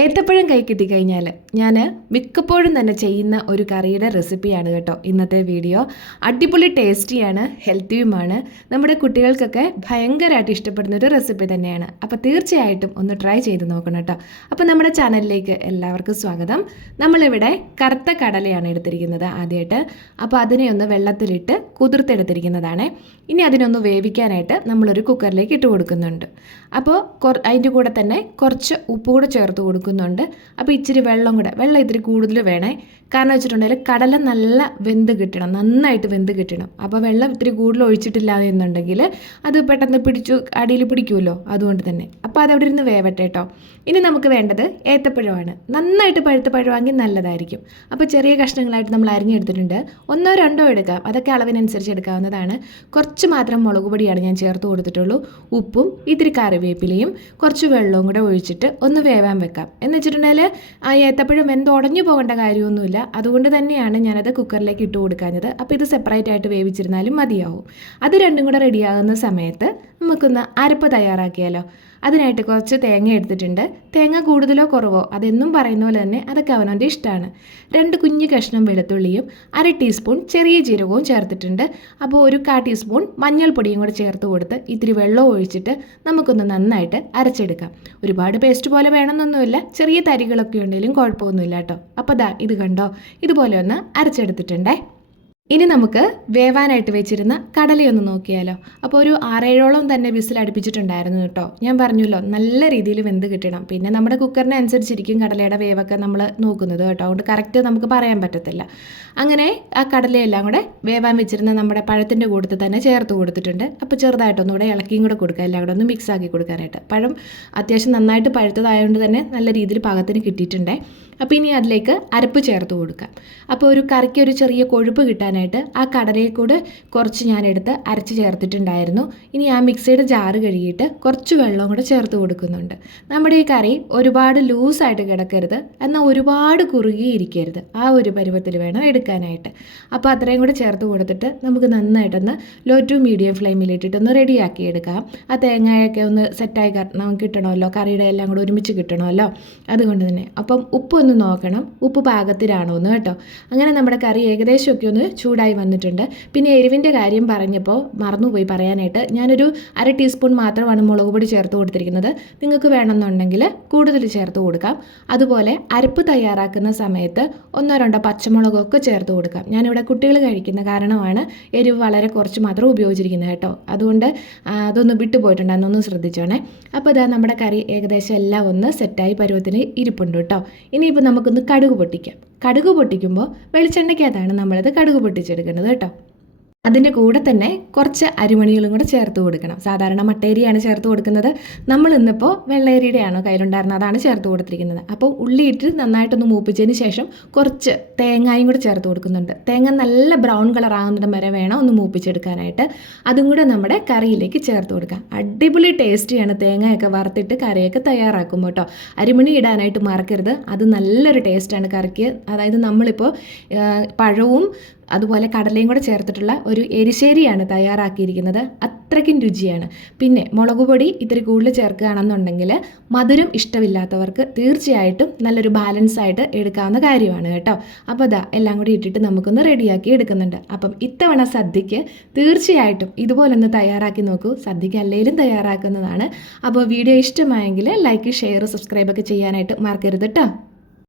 ഏത്തപ്പഴം കൈ കിട്ടിക്കഴിഞ്ഞാൽ ഞാൻ മിക്കപ്പോഴും തന്നെ ചെയ്യുന്ന ഒരു കറിയുടെ റെസിപ്പിയാണ് കേട്ടോ ഇന്നത്തെ വീഡിയോ. അടിപൊളി ടേസ്റ്റിയാണ്, ഹെൽത്തിയുമാണ്. നമ്മുടെ കുട്ടികൾക്കൊക്കെ ഭയങ്കരമായിട്ട് ഇഷ്ടപ്പെടുന്ന ഒരു റെസിപ്പി തന്നെയാണ്. അപ്പോൾ തീർച്ചയായിട്ടും ഒന്ന് ട്രൈ ചെയ്ത് നോക്കണം കേട്ടോ. അപ്പോൾ നമ്മുടെ ചാനലിലേക്ക് എല്ലാവർക്കും സ്വാഗതം. നമ്മളിവിടെ കറുത്ത കടലയാണ് എടുത്തിരിക്കുന്നത് ആദ്യമായിട്ട്. അപ്പോൾ അതിനെ ഒന്ന് വെള്ളത്തിലിട്ട് കുതിർത്തെടുത്തിരിക്കുന്നതാണ്. ഇനി അതിനൊന്ന് വേവിക്കാനായിട്ട് നമ്മളൊരു കുക്കറിലേക്ക് ഇട്ട് കൊടുക്കുന്നുണ്ട്. അപ്പോൾ അതിൻ്റെ കൂടെ തന്നെ കുറച്ച് ഉപ്പ് കൂടെ ചേർത്ത് കൊടുക്കുന്നുണ്ട്. അപ്പോൾ ഇച്ചിരി വെള്ളം ഇത്തിരി കൂടുതൽ വേണേ. കാരണം വെച്ചിട്ടുണ്ടെങ്കിൽ കടല നല്ല വെന്ത് കിട്ടണം, നന്നായിട്ട് വെന്ത് കിട്ടണം. അപ്പോൾ വെള്ളം ഇത്തിരി കൂടുതൽ ഒഴിച്ചിട്ടില്ല എന്നുണ്ടെങ്കിൽ അത് പെട്ടെന്ന് അടിയിൽ പിടിക്കുമല്ലോ, അതുകൊണ്ട് തന്നെ. അപ്പോൾ അതവിടെ ഇരുന്ന് വേവട്ടെ കേട്ടോ. ഇനി നമുക്ക് വേണ്ടത് ഏത്തപ്പഴമാണ്. നന്നായിട്ട് പഴുത്ത പഴമാണെങ്കിൽ നല്ലതായിരിക്കും. അപ്പോൾ ചെറിയ കഷ്ണങ്ങളായിട്ട് നമ്മൾ അരിഞ്ഞെടുത്തിട്ടുണ്ട്. 1 or 2 എടുക്കാം, അതൊക്കെ അളവിനനുസരിച്ച് എടുക്കാവുന്നതാണ്. കുറച്ച് മാത്രം മുളക് പൊടിയാണ് ഞാൻ ചേർത്ത് കൊടുത്തിട്ടുള്ളൂ. ഉപ്പും ഇത്തിരി കറിവേപ്പിലയും കുറച്ച് വെള്ളവും കൂടെ ഒഴിച്ചിട്ട് ഒന്ന് വേവാൻ വെക്കാം. എന്ന് വെച്ചിട്ടുണ്ടെങ്കിൽ ആ ഏത്തപ്പഴം ഉടഞ്ഞു പോകേണ്ട കാര്യമൊന്നുമില്ല. അതുകൊണ്ട് തന്നെയാണ് ഞാനത് കുക്കറിലേക്ക് ഇട്ട് കൊടുക്കാഞ്ഞത്. അപ്പോൾ ഇത് സെപ്പറേറ്റ് ആയിട്ട് വേവിച്ചിരുന്നാലും മതിയാവും. അത് രണ്ടും കൂടെ റെഡിയാകുന്ന സമയത്ത് നമുക്കൊന്ന് അരപ്പ് തയ്യാറാക്കിയാലോ. അതിനായിട്ട് കുറച്ച് തേങ്ങ എടുത്തിട്ടുണ്ട്. തേങ്ങ കൂടുതലോ കുറവോ അതെന്നും പറയുന്ന പോലെ തന്നെ അതൊക്കെ അവനവൻ്റെ ഇഷ്ടമാണ്. 2 കുഞ്ഞ് കഷ്ണം വെളുത്തുള്ളിയും 1/2 ടീസ്പൂൺ ചെറിയ ജീരകവും ചേർത്തിട്ടുണ്ട്. അപ്പോൾ 1/4 ടീസ്പൂൺ മഞ്ഞൾപ്പൊടിയും കൂടെ ചേർത്ത് കൊടുത്ത് ഇത്തിരി വെള്ളം ഒഴിച്ചിട്ട് നമുക്കൊന്ന് നന്നായിട്ട് അരച്ചെടുക്കാം. ഒരുപാട് പേസ്റ്റ് പോലെ വേണമെന്നൊന്നുമില്ല, ചെറിയ തരികളൊക്കെ ഉണ്ടെങ്കിലും കുഴപ്പമൊന്നുമില്ല കേട്ടോ. അപ്പോൾ ഇത് കണ്ടോ, ഇതുപോലെ ഒന്ന് അരച്ചെടുത്തിട്ടുണ്ടേ. ഇനി നമുക്ക് വേവാനായിട്ട് വെച്ചിരുന്ന കടലയൊന്ന് നോക്കിയാലോ. അപ്പോൾ ഒരു 6-7ഓളം തന്നെ വിസിലടുപ്പിച്ചിട്ടുണ്ടായിരുന്നു കേട്ടോ. ഞാൻ പറഞ്ഞല്ലോ, നല്ല രീതിയിൽ വെന്ത് കിട്ടണം. പിന്നെ നമ്മുടെ കുക്കറിനെ അനുസരിച്ചിരിക്കും കടലയുടെ വേവൊക്കെ നമ്മൾ നോക്കുന്നത് കേട്ടോ. അതുകൊണ്ട് കറക്റ്റ് നമുക്ക് പറയാൻ പറ്റത്തില്ല. അങ്ങനെ ആ കടലയെല്ലാം കൂടെ വേവാൻ വെച്ചിരുന്ന നമ്മുടെ പഴത്തിൻ്റെ കൂട്ടത്തിൽ തന്നെ ചേർത്ത് കൊടുത്തിട്ടുണ്ട്. അപ്പോൾ ചെറുതായിട്ടൊന്നുകൂടെ ഇളക്കിയും കൂടെ കൊടുക്കുക, എല്ലാം കൂടെ ഒന്ന് മിക്സ് ആക്കി കൊടുക്കാനായിട്ട്. പഴം അത്യാവശ്യം നന്നായിട്ട് പഴുത്തതായതുകൊണ്ട് തന്നെ നല്ല രീതിയിൽ പാകത്തിന് കിട്ടിയിട്ടുണ്ട്. അപ്പോൾ ഇനി അതിലേക്ക് അരപ്പ് ചേർത്ത് കൊടുക്കാം. അപ്പോൾ ഒരു കറിക്ക് ഒരു ചെറിയ കൊഴുപ്പ് കിട്ടാനായിട്ട് ആ കടലയിൽ കൂടെ കുറച്ച് ഞാനെടുത്ത് അരച്ച് ചേർത്തിട്ടുണ്ടായിരുന്നു. ഇനി ആ മിക്സിയുടെ ജാറ് കഴുകിയിട്ട് കുറച്ച് വെള്ളവും കൂടെ ചേർത്ത് കൊടുക്കുന്നുണ്ട്. നമ്മുടെ ഈ കറി ഒരുപാട് ലൂസായിട്ട് കിടക്കരുത്, എന്നാൽ ഒരുപാട് കുറുകിയിരിക്കരുത്. ആ ഒരു പരുവത്തിൽ വേണം എടുക്കാനായിട്ട്. അപ്പോൾ അത്രയും കൂടെ ചേർത്ത് കൊടുത്തിട്ട് നമുക്ക് നന്നായിട്ടൊന്ന് ലോ ടു മീഡിയം ഫ്ലെയിമിലിട്ടിട്ടൊന്ന് റെഡിയാക്കി എടുക്കാം. ആ തേങ്ങയൊക്കെ ഒന്ന് സെറ്റായി കിട്ടണമല്ലോ, കറിയുടെ എല്ലാം കൂടെ ഒരുമിച്ച് കിട്ടണമല്ലോ. അതുകൊണ്ട് തന്നെ അപ്പം ഉപ്പ് ഒന്ന് നോക്കണം, ഉപ്പ് പാകത്തിലാണോ എന്ന് കേട്ടോ. അങ്ങനെ നമ്മുടെ കറി ഏകദേശമൊക്കെ ഒന്ന് ചൂടായി വന്നിട്ടുണ്ട്. പിന്നെ എരിവിൻ്റെ കാര്യം പറഞ്ഞപ്പോൾ മറന്നുപോയി പറയാനായിട്ട്, ഞാനൊരു 1/2 ടീസ്പൂൺ മാത്രമാണ് മുളക് പൊടി ചേർത്ത് കൊടുത്തിരിക്കുന്നത്. നിങ്ങൾക്ക് വേണമെന്നുണ്ടെങ്കിൽ കൂടുതൽ ചേർത്ത് കൊടുക്കാം. അതുപോലെ അരപ്പ് തയ്യാറാക്കുന്ന സമയത്ത് 1-2 പച്ചമുളകൊക്കെ ചേർത്ത് കൊടുക്കാം. ഞാനിവിടെ കുട്ടികൾ കഴിക്കുന്ന കാരണമാണ് എരിവ് വളരെ കുറച്ച് മാത്രം ഉപയോഗിച്ചിരിക്കുന്നത് കേട്ടോ. അതുകൊണ്ട് അതൊന്ന് വിട്ടുപോയിട്ടുണ്ടായിരുന്നു, ഒന്ന് ശ്രദ്ധിച്ചോണേ. അപ്പോൾ ഇതാ നമ്മുടെ കറി ഏകദേശം എല്ലാം ഒന്ന് സെറ്റായി പരുവത്തിന് ഇരിപ്പുണ്ട് കേട്ടോ. ഇനിയിപ്പോൾ നമുക്കൊന്ന് കടുക് പൊട്ടിക്കാം. കടുക് പൊട്ടിക്കുമ്പോൾ വെളിച്ചെണ്ണയ്ക്കകത്താണ് നമ്മളത് കടുക് പൊട്ടിച്ചെടുക്കുന്നത് കേട്ടോ. അതിൻ്റെ കൂടെ തന്നെ കുറച്ച് അരിമണികളും കൂടെ ചേർത്ത് കൊടുക്കണം. സാധാരണ മട്ടേരിയാണ് ചേർത്ത് കൊടുക്കുന്നത്. നമ്മൾ ഇന്നിപ്പോൾ വെള്ളേരിയുടെയാണോ കയ്യിലുണ്ടായിരുന്നത്, അതാണ് ചേർത്ത് കൊടുത്തിരിക്കുന്നത്. അപ്പോൾ ഉള്ളിയിട്ട് നന്നായിട്ടൊന്ന് മൂപ്പിച്ചതിന് ശേഷം കുറച്ച് തേങ്ങയും കൂടെ ചേർത്ത് കൊടുക്കുന്നുണ്ട്. തേങ്ങ നല്ല ബ്രൗൺ കളർ ആകുന്നിടം വരെ വേണം ഒന്ന് മൂപ്പിച്ചെടുക്കാനായിട്ട്. അതും കൂടെ നമ്മുടെ കറിയിലേക്ക് ചേർത്ത് കൊടുക്കാം. അടിപൊളി ടേസ്റ്റിയാണ് തേങ്ങയൊക്കെ വറുത്തിട്ട് കറിയൊക്കെ തയ്യാറാക്കുമ്പോൾ കേട്ടോ. അരിമണി ഇടാനായിട്ട് മറക്കരുത്, അത് നല്ലൊരു ടേസ്റ്റാണ് കറിക്ക്. അതായത് നമ്മളിപ്പോൾ പഴവും അതുപോലെ കടലയും കൂടെ ചേർത്തിട്ടുള്ള ഒരു എരിശ്ശേരിയാണ് തയ്യാറാക്കിയിരിക്കുന്നത്. അത്രയ്ക്കും രുചിയാണ്. പിന്നെ മുളക് പൊടി ഇത്തിരി കൂടുതൽ ചേർക്കുകയാണെന്നുണ്ടെങ്കിൽ മധുരം ഇഷ്ടമില്ലാത്തവർക്ക് തീർച്ചയായിട്ടും നല്ലൊരു ബാലൻസ് ആയിട്ട് എടുക്കാവുന്ന കാര്യമാണ് കേട്ടോ. അപ്പോൾ എല്ലാം കൂടി ഇട്ടിട്ട് നമുക്കൊന്ന് റെഡിയാക്കി എടുക്കുന്നുണ്ട്. അപ്പം ഇത്തവണ സദ്യക്ക് തീർച്ചയായിട്ടും ഇതുപോലൊന്ന് തയ്യാറാക്കി നോക്കൂ. സദ്യക്ക് അല്ലെങ്കിലും തയ്യാറാക്കുന്നതാണ്. അപ്പോൾ വീഡിയോ ഇഷ്ടമായെങ്കിൽ ലൈക്ക്, ഷെയർ, സബ്സ്ക്രൈബൊക്കെ ചെയ്യാനായിട്ട് മറക്കരുത് കേട്ടോ.